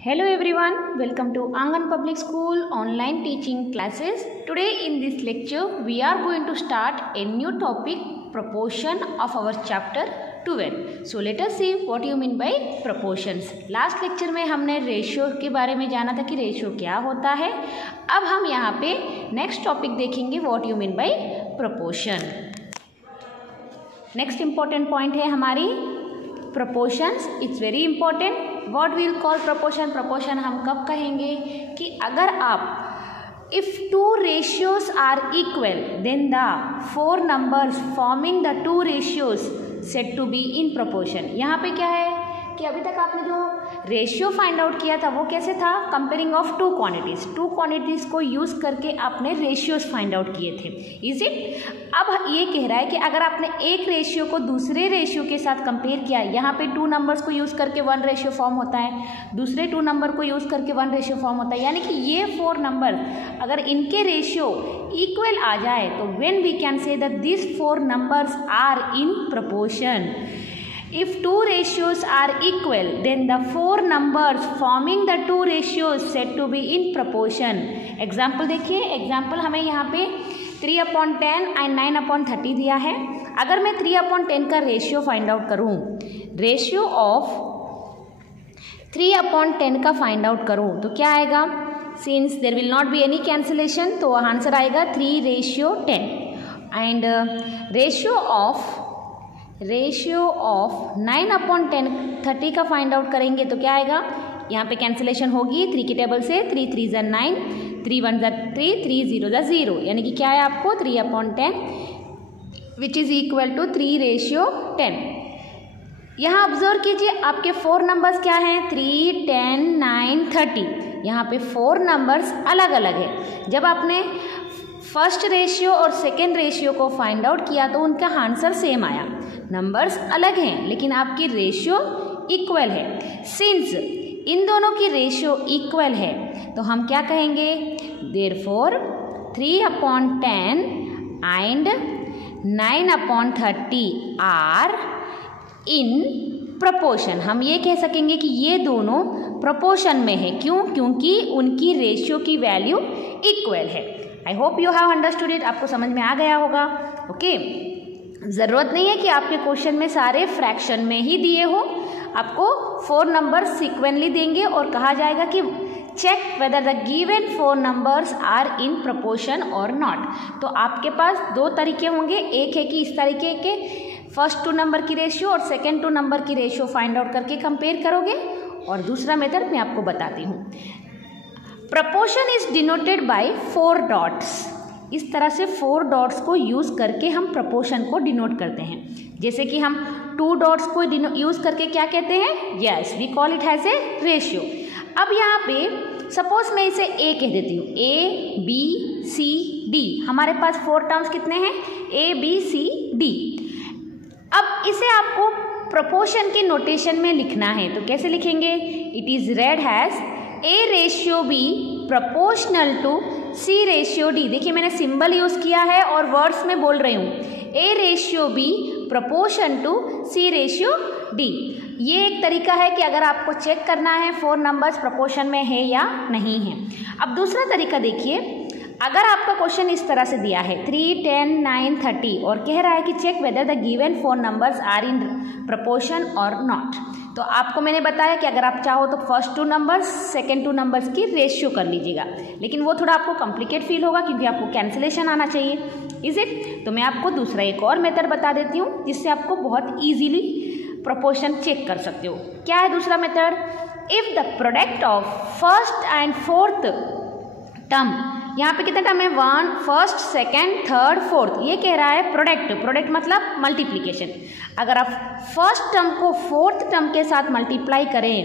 Hello everyone, welcome to Angan Public School online teaching classes. Today in this lecture we are going to start a new topic, proportion of our chapter 12. So let us see what you mean by proportions. Last lecture में हमने ratio के बारे में जाना था कि ratio क्या होता है. अब हम यहाँ पे नेक्स्ट टॉपिक देखेंगे what you mean by proportion. Next important point है हमारी proportions. It's very important. What we will call proportion? Proportion हम कब कहेंगे कि अगर आप if two ratios are equal then the four numbers forming the two ratios said to be in proportion. यहाँ पे क्या है कि अभी तक आपने जो रेशियो फाइंड आउट किया था वो कैसे था, कंपेयरिंग ऑफ टू क्वांटिटीज को यूज करके आपने रेशियोज फाइंड आउट किए थे. Is it? अब ये कह रहा है कि अगर आपने एक रेशियो को दूसरे रेशियो के साथ कंपेयर किया, यहाँ पे टू नंबर्स को यूज करके वन रेशियो फॉर्म होता है, दूसरे टू नंबर को यूज करके वन रेशियो फॉर्म होता है, यानी कि ये फोर नंबर अगर इनके रेशियो इक्वल आ जाए तो when we can say that this four numbers are in proportion. If two ratios are equal, then the four numbers forming the two ratios said to be in proportion. Example देखिए, example हमें यहाँ पे 3/10 and 9/30 दिया है. अगर मैं 3/10 का ratio find out करूँ, रेशियो ऑफ 3/10 का फाइंड आउट करूँ तो क्या आएगा? Since there will not be any cancellation, तो आंसर आएगा 3:10 and रेशियो ऑफ 9/10 का फाइंड आउट करेंगे तो क्या आएगा? यहाँ पे कैंसिलेशन होगी 3 की टेबल से, 3 3 ज़ा 9, 3 1 ज़ा 3, 3 0 ज़ा 0, यानी कि क्या है आपको 3/10 विच इज़ इक्वल टू 3:10. यहाँ ऑब्जर्व कीजिए आपके फोर नंबर्स क्या हैं, 3 10 9 30. यहाँ पे फोर नंबर्स अलग अलग है. जब आपने फर्स्ट रेशियो और सेकेंड रेशियो को फाइंड आउट किया तो उनका आंसर सेम आया. नंबर्स अलग हैं लेकिन आपकी रेशियो इक्वल है. सिंस इन दोनों की रेशियो इक्वल है तो हम क्या कहेंगे, therefore 3/10 and 9/30 are in proportion. हम ये कह सकेंगे कि ये दोनों प्रोपोर्शन में है. क्यों? क्योंकि उनकी रेशियो की वैल्यू इक्वल है. I hope you have understood it. आपको समझ में आ गया होगा. ओके ज़रूरत नहीं है कि आपके क्वेश्चन में सारे फ्रैक्शन में ही दिए हो. आपको फोर नंबर सिक्वेंटली देंगे और कहा जाएगा कि check whether the given four numbers are in proportion और नॉट. तो आपके पास दो तरीके होंगे. एक है कि इस तरीके के फर्स्ट टू नंबर की रेशियो और सेकेंड टू नंबर की रेशियो फाइंड आउट करके कंपेयर करोगे, और दूसरा मेथड मैं आपको बताती हूँ. Proportion is denoted by 4 dots. इस तरह से 4 डॉट्स को यूज़ करके हम प्रोपोर्शन को डिनोट करते हैं. जैसे कि हम 2 डॉट्स को यूज़ करके क्या कहते हैं, yes we call it as a ratio. अब यहाँ पे सपोज मैं इसे ए कह देती हूँ, A B C D. हमारे पास 4 टर्म्स कितने हैं, A B C D. अब इसे आपको प्रोपोर्शन के नोटेशन में लिखना है तो कैसे लिखेंगे? It is read as A/B proportional to C/D. देखिए मैंने सिंबल यूज़ किया है और वर्ड्स में बोल रही हूँ. A/B proportion to C/D. ये एक तरीका है कि अगर आपको चेक करना है फोर नंबर्स प्रोपोर्शन में है या नहीं है. अब दूसरा तरीका देखिए, अगर आपका क्वेश्चन इस तरह से दिया है 3 10 9 30 और कह रहा है कि check whether the given four numbers are in proportion और नॉट, तो आपको मैंने बताया कि अगर आप चाहो तो first two numbers second two numbers की रेशियो कर लीजिएगा, लेकिन वो थोड़ा आपको कॉम्प्लिकेट फील होगा क्योंकि आपको कैंसिलेशन आना चाहिए. Is it? तो मैं आपको दूसरा एक और मेथड बता देती हूँ जिससे आपको बहुत ईजीली प्रोपोर्शन चेक कर सकते हो. क्या है दूसरा method? If the product of first and fourth term, यहाँ पे कितने टर्म है, 1 फर्स्ट सेकेंड थर्ड फोर्थ. ये कह रहा है प्रोडक्ट मतलब मल्टीप्लिकेशन. अगर आप फर्स्ट टर्म को फोर्थ टर्म के साथ मल्टीप्लाई करें,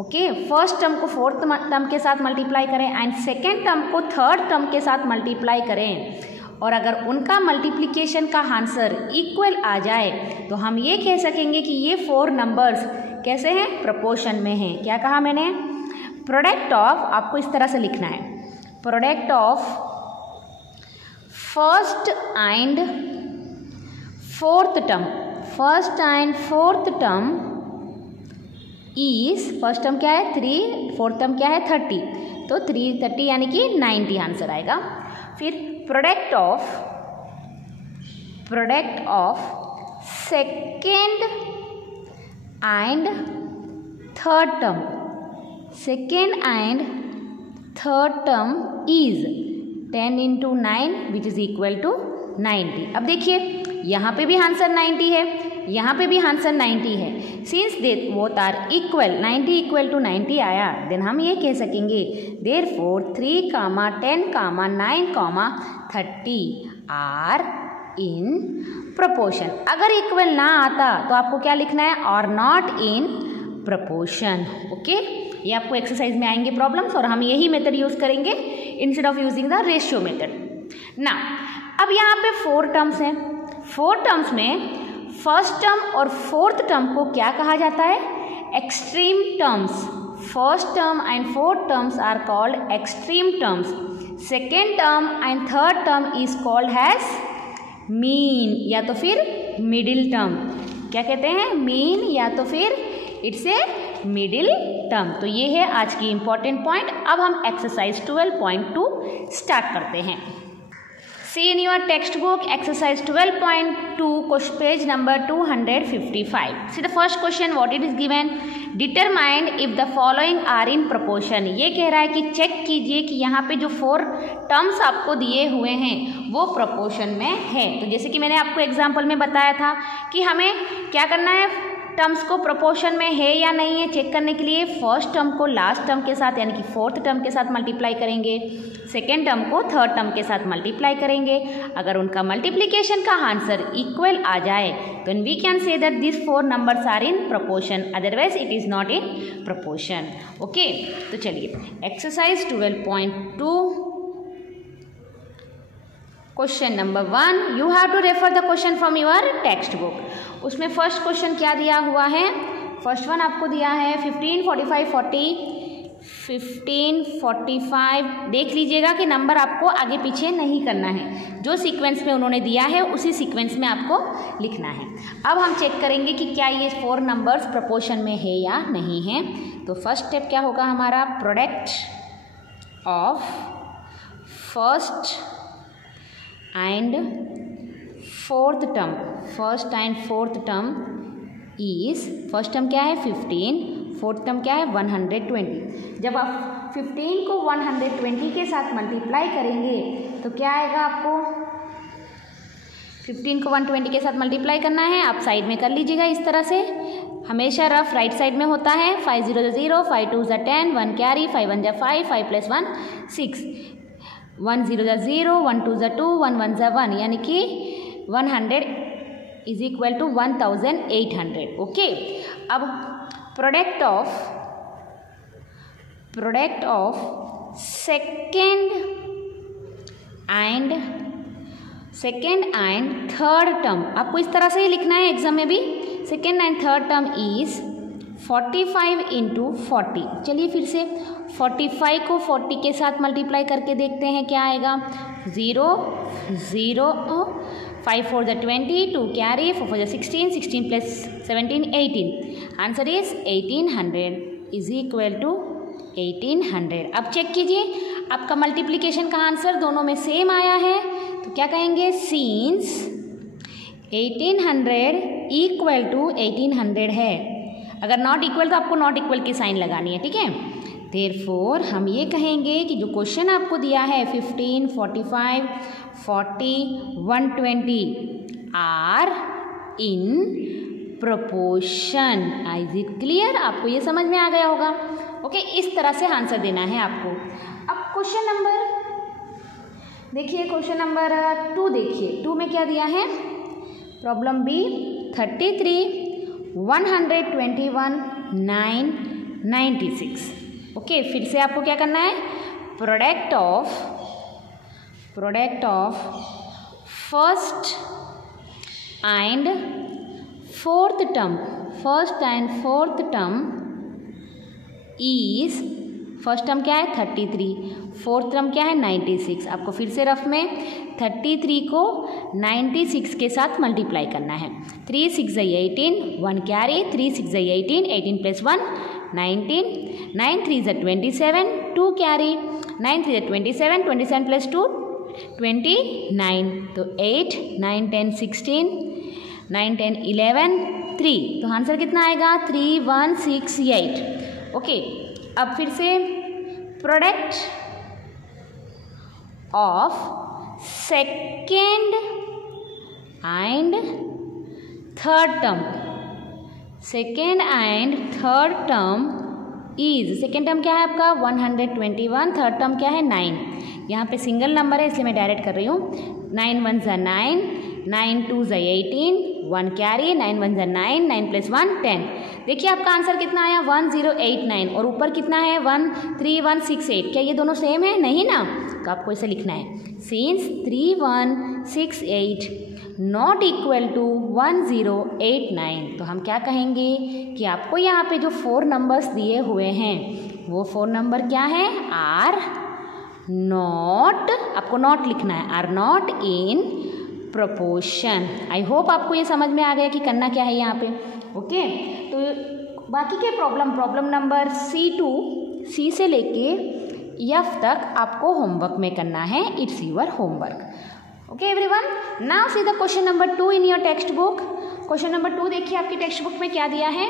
ओके फर्स्ट टर्म को फोर्थ टर्म के साथ मल्टीप्लाई करें एंड सेकेंड टर्म को थर्ड टर्म के साथ मल्टीप्लाई करें, और अगर उनका मल्टीप्लिकेशन का आंसर इक्वल आ जाए तो हम ये कह सकेंगे कि ये फोर नंबर्स कैसे हैं, प्रोपोर्शन में हैं. क्या कहा मैंने? प्रोडक्ट ऑफ, आपको इस तरह से लिखना है, product of first and fourth term is, first term क्या है 3, फोर्थ टर्म क्या है 30, तो 330 यानी कि 90 आंसर आएगा। फिर product of second and third term, second and third term is 10 into 9 which is equal to 90। अब देखिए यहाँ पे भी आंसर 90 है, यहाँ पे भी आंसर 90 है। Since they both are equal, 90 equal to 90 आया, देन हम ये कह सकेंगे देयरफॉर 3, 10, 9, 30 आर इन प्रोपोर्शन। अगर इक्वल ना आता तो आपको क्या लिखना है, और नॉट इन प्रोपोर्शन। ओके, ये आपको एक्सरसाइज में आएंगे प्रॉब्लम्स, और हम यही मेथड यूज करेंगे instead of using the ratio method. ना अब यहाँ पे 4 टर्म्स हैं, 4 टर्म्स में फर्स्ट टर्म और फोर्थ टर्म को क्या कहा जाता है, extreme terms. First term and fourth terms are called extreme terms. Second term and third term is called has mean, या तो फिर मिडिल टर्म। क्या कहते हैं, मीन या तो फिर इट्स ए मिडिल टर्म। तो ये है आज की इंपॉर्टेंट पॉइंट। अब हम एक्सरसाइज 12.2 स्टार्ट करते हैं। See in your textbook exercise 12.2 page number 255. See the first question what it is given, determine if the following are in proportion। ये कह रहा है कि चेक कीजिए कि यहाँ पे जो 4 टर्म्स आपको दिए हुए हैं वो प्रोपोर्शन में है। तो जैसे कि मैंने आपको एग्जाम्पल में बताया था कि हमें क्या करना है, टर्म्स को प्रोपोर्शन में है या नहीं है चेक करने के लिए फर्स्ट टर्म को लास्ट टर्म के साथ यानी कि फोर्थ टर्म के साथ मल्टीप्लाई करेंगे, सेकेंड टर्म को थर्ड टर्म के साथ मल्टीप्लाई करेंगे। अगर उनका मल्टीप्लिकेशन का आंसर इक्वल आ जाए तो we can say that this 4 numbers are in proportion, otherwise it is not in proportion. Okay, तो चलिए exercise 12.2 question number 1, you have to refer the question from your text book. उसमें first question क्या दिया हुआ है, first one आपको दिया है 15, 45, 40, 15, 45। देख लीजिएगा कि नंबर आपको आगे पीछे नहीं करना है, जो सीक्वेंस में उन्होंने दिया है उसी सीक्वेंस में आपको लिखना है। अब हम चेक करेंगे कि क्या ये 4 नंबर्स प्रोपोर्शन में है या नहीं है। तो फर्स्ट स्टेप क्या होगा हमारा, product of first and fourth term, first and fourth term is, first term क्या है 15, फोर्थ टर्म क्या है 120। जब आप 15 को 120 के साथ मल्टीप्लाई करेंगे तो क्या आएगा, आपको 15 को 120 के साथ मल्टीप्लाई करना है। आप साइड में कर लीजिएगा इस तरह से, हमेशा रफ राइट साइड में होता है। 5 0 0, 5 2 10, 1 कैरी, 5 1 5, 5 + 1 6, 1 0 0, 1 2 2, 1 1 1, यानी कि 100 इज इक्वल टू 1800। ओके, अब product of second and third term, आपको इस तरह से ही लिखना है एग्जाम में भी। Second and third term is 45 × 40। चलिए फिर से 45 को 40 के साथ मल्टीप्लाई करके देखते हैं क्या आएगा, 0 0, 5 4 20, 2 carry, 4 4 16, 16 + 17 18, answer is 1800 is equal to 1800। अब चेक कीजिए आपका मल्टीप्लिकेशन का आंसर दोनों में सेम आया है, तो क्या कहेंगे, सिंस 1800 इक्वल टू 1800 है। अगर नॉट इक्वल तो आपको नॉट इक्वल की साइन लगानी है, ठीक है। देयरफॉर हम ये कहेंगे कि जो क्वेश्चन आपको दिया है 15, 45, 40, 120 are in proportion. Is it clear, आपको ये समझ में आ गया होगा। ओके, इस तरह से आंसर देना है आपको। अब क्वेश्चन नंबर देखिए, क्वेश्चन नंबर 2 देखिए, 2 में क्या दिया है, प्रॉब्लम बी 33, 121, 9, 96। ओके, फिर से आपको क्या करना है, product of first and fourth term, first and fourth term is first term क्या है 33, फोर्थ टर्म क्या है 96। आपको फिर से रफ में 33 को 96 के साथ मल्टीप्लाई करना है। 3 6 18, 1 कैरी, 3 6 18, 18 प्लस 1 19, 9 3 27, 2 कैरी, 9 3 27, 27 प्लस 2 29, तो 8 9 10 16, 9 10 11 3, तो आंसर कितना आएगा 3168। ओके, अब फिर से product of second and third term, second and third term is, second term क्या है आपका 121, थर्ड टर्म क्या है 9। यहाँ पे सिंगल नंबर है इसलिए मैं डायरेक्ट कर रही हूँ। 9 1 ज़ा 9, 9 2 ज़ा 18, 1 कैरी, 9 1 ज़ा 9, 9 प्लस 1 10। देखिए आपका आंसर कितना आया 1089, और ऊपर कितना है 13168। क्या ये दोनों सेम है? नहीं ना, तो आपको इसे लिखना है सिंस 3168 नॉट इक्वल टू 1089। तो हम क्या कहेंगे कि आपको यहाँ पे जो 4 नंबर्स दिए हुए हैं वो 4 नंबर क्या है, आर नॉट, आपको नॉट लिखना है, are not in proportion. I hope आपको ये समझ में आ गया कि करना क्या है यहाँ पे। ओके, तो बाकी के प्रॉब्लम नंबर C से लेके F तक आपको होमवर्क में करना है। It's your homework. Okay everyone, now see the question number 2 in your text book. Question number 2 देखिए आपकी टेक्स्ट बुक में क्या दिया है।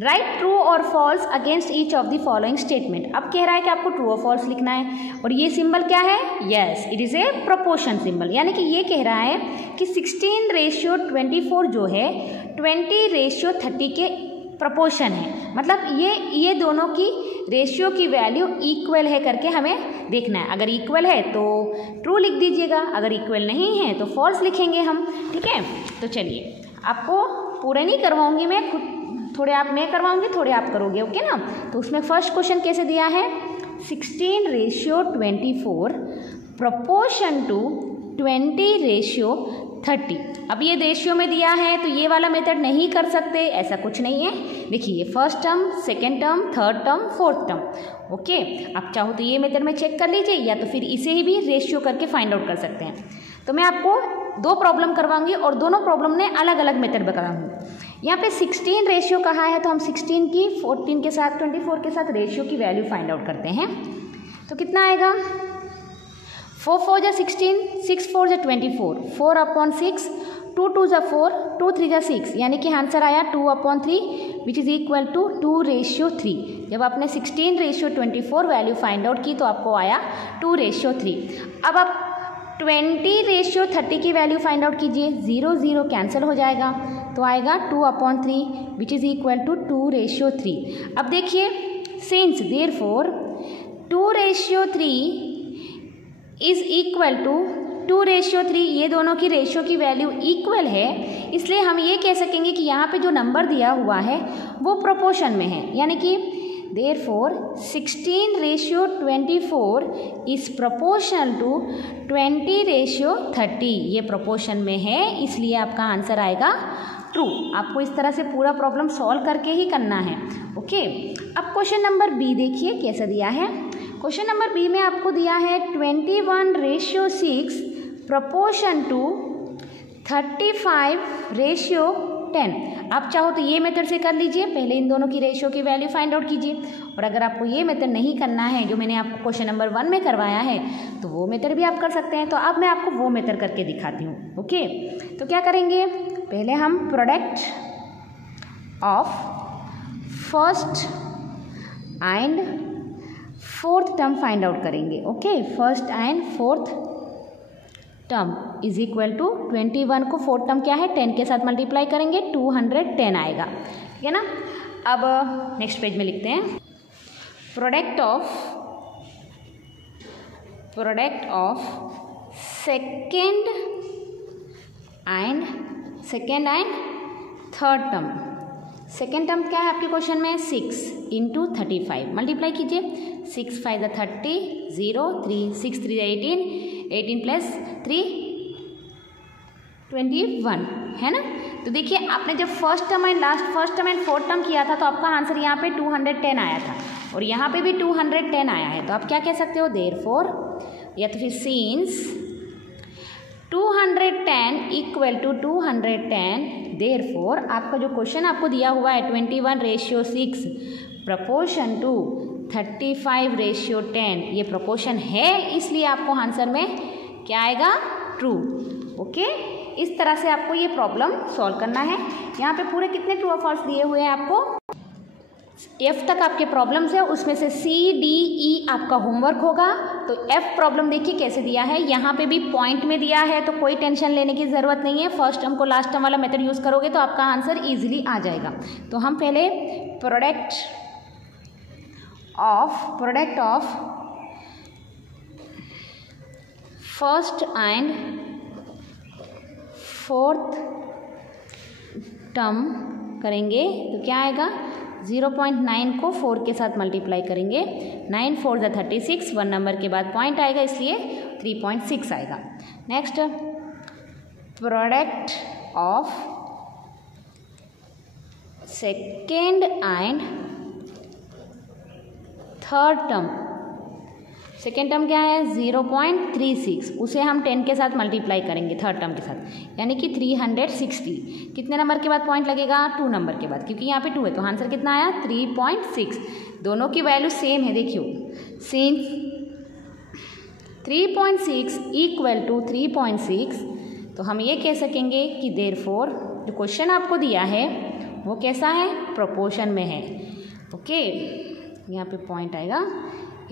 राइट ट्रू और false against each of the following statement. अब कह रहा है कि आपको ट्रू और फॉल्स लिखना है, और ये सिंबल क्या है, yes it is a proportion symbol. यानी कि ये कह रहा है कि 16:24 जो है 20:30 के प्रोपोर्शन है। मतलब ये दोनों की रेशियो की वैल्यू इक्वल है करके हमें देखना है। अगर इक्वल है तो ट्रू लिख दीजिएगा, अगर इक्वल नहीं है तो फॉल्स लिखेंगे हम। ठीक है, तो चलिए आपको पूरे नहीं करवाऊंगी मैं, खुद थोड़े आप मैं करवाऊंगी, थोड़े आप करोगे। ओके ना, तो उसमें फर्स्ट क्वेश्चन कैसे दिया है 16:24 प्रोपोर्शन टू 20:30। अब ये रेशियो में दिया है तो ये वाला मेथड नहीं कर सकते, ऐसा कुछ नहीं है। देखिए first term, second term, third term, fourth term. Okay, आप चाहो तो ये मेथड में चेक कर लीजिए, या तो फिर इसे ही भी रेशियो करके फाइंड आउट कर सकते हैं। तो मैं आपको 2 प्रॉब्लम करवाऊंगी और दोनों प्रॉब्लम ने अलग अलग मेथड बताऊंगी। यहाँ पे 16 रेशियो कहा है, तो हम 16 की 14 के साथ 24 के साथ रेशियो की वैल्यू फाइंड आउट करते हैं। तो कितना आएगा 4 4 जा 16, 6 4 जा 24, 4/6, 2 2 जा 4, 2 3 जा 6, यानी कि आंसर आया 2/3 विच इज़ इक्वल टू 2:3। जब आपने 16:24 वैल्यू फाइंड आउट की तो आपको आया 2:3। अब आप 20:30 की वैल्यू फाइंड आउट कीजिए, 0 0 कैंसिल हो जाएगा, तो आएगा 2/3 विच इज़ इक्वल टू 2:3। अब देखिए since therefore 2:3 is equal to 2:3, ये दोनों की रेशियो की वैल्यू इक्वल है, इसलिए हम ये कह सकेंगे कि यहाँ पे जो नंबर दिया हुआ है वो प्रोपोर्शन में है। यानी कि देयरफॉर 16:24 इज़ प्रोपोर्शनल टू 20:30, ये प्रोपोर्शन में है, इसलिए आपका आंसर आएगा ट्रू। आपको इस तरह से पूरा प्रॉब्लम सॉल्व करके ही करना है। ओके, अब क्वेश्चन नंबर बी देखिए कैसा दिया है। क्वेश्चन नंबर बी में आपको दिया है 21:6 प्रोपोर्शन टू 35:10। आप चाहो तो ये मेथड से कर लीजिए, पहले इन दोनों की रेशियो की वैल्यू फाइंड आउट कीजिए, और अगर आपको ये मेथड नहीं करना है जो मैंने आपको क्वेश्चन नंबर 1 में करवाया है तो वो मेथड भी आप कर सकते हैं। तो अब मैं आपको वो मेथड करके दिखाती हूँ। ओके, तो क्या करेंगे, पहले हम product of first and fourth term find out करेंगे। Okay, first and fourth term is equal to 21 को फोर्थ टर्म क्या है 10 के साथ मल्टीप्लाई करेंगे, 210 आएगा। ठीक है ना। अब नेक्स्ट पेज में लिखते हैं product of second and third term. Second term क्या है आपके क्वेश्चन में 6 × 35 मल्टीप्लाई कीजिए, 6 5 30, 0 3 6 3 18, 18 प्लस 3 21 है ना। तो देखिए आपने जब first term and fourth term किया था तो आपका आंसर यहाँ पे 210 आया था और यहाँ पे भी 210 आया है। तो आप क्या कह सकते हो, देयरफॉर या तो फिर सिंस 210 इक्वल टू 210, देयरफॉर आपका जो क्वेश्चन आपको दिया हुआ है 21:6 प्रपोर्शन टू 35:10, ये प्रपोर्शन है, इसलिए आपको आंसर में क्या आएगा, ट्रू। ओके, इस तरह से आपको ये प्रॉब्लम सॉल्व करना है। यहाँ पे पूरे कितने ट्रू और फॉल्स दिए हुए हैं आपको, F तक आपके प्रॉब्लम्स है, उसमें से C D E आपका होमवर्क होगा। तो F प्रॉब्लम देखिए कैसे दिया है, यहाँ पे भी पॉइंट में दिया है तो कोई टेंशन लेने की ज़रूरत नहीं है। फर्स्ट टर्म को लास्ट टर्म वाला मेथड यूज़ करोगे तो आपका आंसर इजीली आ जाएगा। तो हम पहले product of first and fourth term करेंगे तो क्या आएगा, 0.9 को 4 के साथ मल्टीप्लाई करेंगे, 9 4 = 36, 1 नंबर के बाद पॉइंट आएगा इसलिए 3.6 आएगा। Next product of second and third term, second term क्या है 0.36, उसे हम 10 के साथ मल्टीप्लाई करेंगे थर्ड टर्म के साथ, यानी कि 360। कितने नंबर के बाद पॉइंट लगेगा, 2 नंबर के बाद, क्योंकि यहाँ पे 2 है तो आंसर कितना आया 3.6। दोनों की वैल्यू सेम है, देखियो सिंस 3.6 इक्वल टू 3.6, तो हम ये कह सकेंगे कि देयरफॉर जो क्वेश्चन आपको दिया है वो कैसा है, प्रोपोर्शन में है। ओके, यहाँ पे पॉइंट आएगा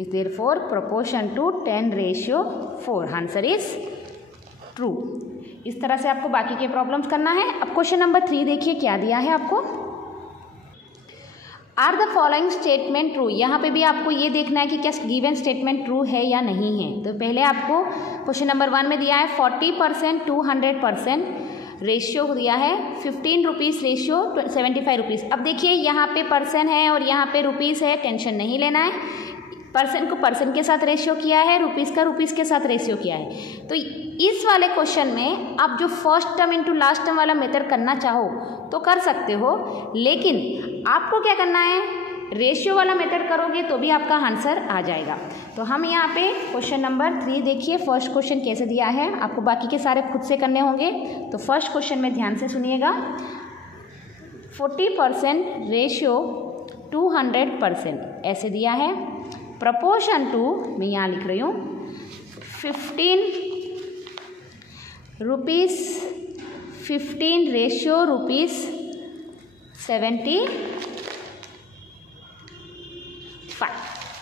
is therefore proportion to 10:4, answer is true. इस तरह से आपको बाकी के प्रॉब्लम्स करना है। अब क्वेश्चन नंबर 3 देखिए क्या दिया है आपको, are the following statement true. यहाँ पे भी आपको ये देखना है कि क्या गिवन स्टेटमेंट ट्रू है या नहीं है। तो पहले आपको क्वेश्चन नंबर 1 में दिया है 40% टू 100%, रेशियो दिया है 15 रुपीज़, रेशियो 75 रुपीज़। अब देखिए यहाँ पे पर्सन है और यहाँ पे रुपीज़ है, टेंशन नहीं लेना है। पर्सन को पर्सन के साथ रेशियो किया है, रुपीज़ का रुपीज़ के साथ रेशियो किया है। तो इस वाले क्वेश्चन में आप जो first term into last term वाला मेथड करना चाहो तो कर सकते हो, लेकिन आपको क्या करना है, रेशियो वाला मेथड करोगे तो भी आपका आंसर आ जाएगा। तो हम यहाँ पे क्वेश्चन नंबर 3 देखिए, फर्स्ट क्वेश्चन कैसे दिया है, आपको बाकी के सारे खुद से करने होंगे। तो फर्स्ट क्वेश्चन में ध्यान से सुनिएगा, 40% रेशियो टू 100% ऐसे दिया है। प्रपोर्शन टू, मैं यहाँ लिख रही हूँ 15 रुपीज़, 15 रेशियो रुपीज़ 75।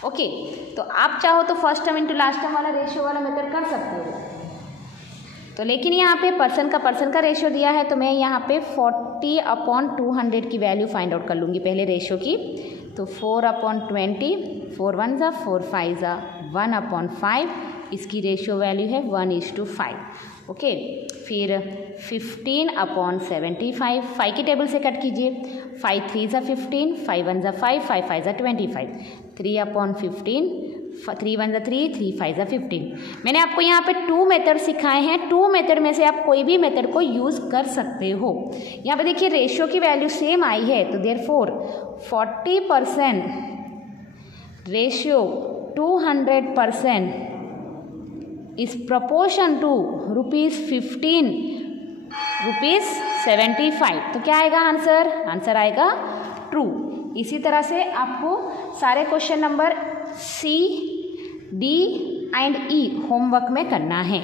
ओके, तो आप चाहो तो first term into last term वाला रेशियो वाला मेथड कर सकते हो। तो लेकिन यहाँ पे पर्सन का रेशियो दिया है तो मैं यहाँ पे 40/200 की वैल्यू फाइंड आउट कर लूँगी पहले रेशियो की। तो 4/20, 4 1 ज़ा 4 5 ज़ा 1/5, इसकी रेशियो वैल्यू है 1:5। ओके, फिर 15/75, 5 की टेबल से कट कीजिए, 5 3 ज़ा 15, 5 1 ज़ा 5, 5 5 ज़ा 25, 3/15, 3 1 ज़ा 3, 3 5 ज़ा 15। मैंने आपको यहाँ पे 2 मेथड सिखाए हैं, 2 मेथड में से आप कोई भी मेथड को यूज़ कर सकते हो। यहाँ पे देखिए रेशियो की वैल्यू सेम आई है, तो therefore 40% ratio to 100% is proportion to ₹15 ₹75। तो क्या आएगा आंसर, आंसर आएगा ट्रू। इसी तरह से आपको सारे question number C, D and E homework में करना है।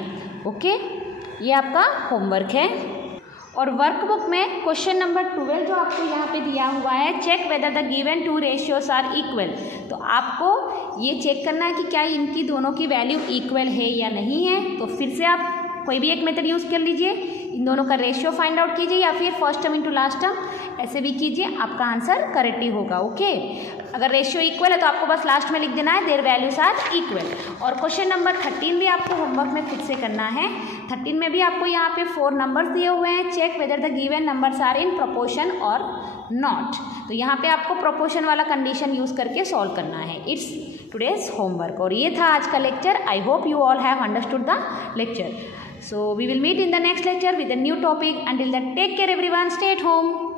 ओके, ये आपका होमवर्क है। और वर्कबुक में क्वेश्चन नंबर 12 जो आपको यहाँ पे दिया हुआ है, check whether the given 2 ratios are equal. तो आपको ये चेक करना है कि क्या इनकी दोनों की वैल्यू इक्वल है या नहीं है। तो फिर से आप कोई भी एक मेथड यूज़ कर लीजिए, इन दोनों का रेशियो फाइंड आउट कीजिए या फिर first term into last term ऐसे भी कीजिए, आपका आंसर करेक्ट ही होगा। ओके, अगर रेशियो इक्वल है तो आपको बस लास्ट में लिख देना है देयर वैल्यूज आर इक्वल। और क्वेश्चन नंबर 13 भी आपको होमवर्क में खुद से करना है। 13 में भी आपको यहाँ पे 4 नंबर्स दिए हुए हैं, check whether the given numbers are in proportion और नॉट। तो यहाँ पे आपको प्रोपोर्शन वाला कंडीशन यूज़ करके सॉल्व करना है। It's today's homework. और ये था आज का lecture. I hope you all have understood the lecture. So we will meet in the next lecture with a new topic. Until then, take care everyone. Stay at home.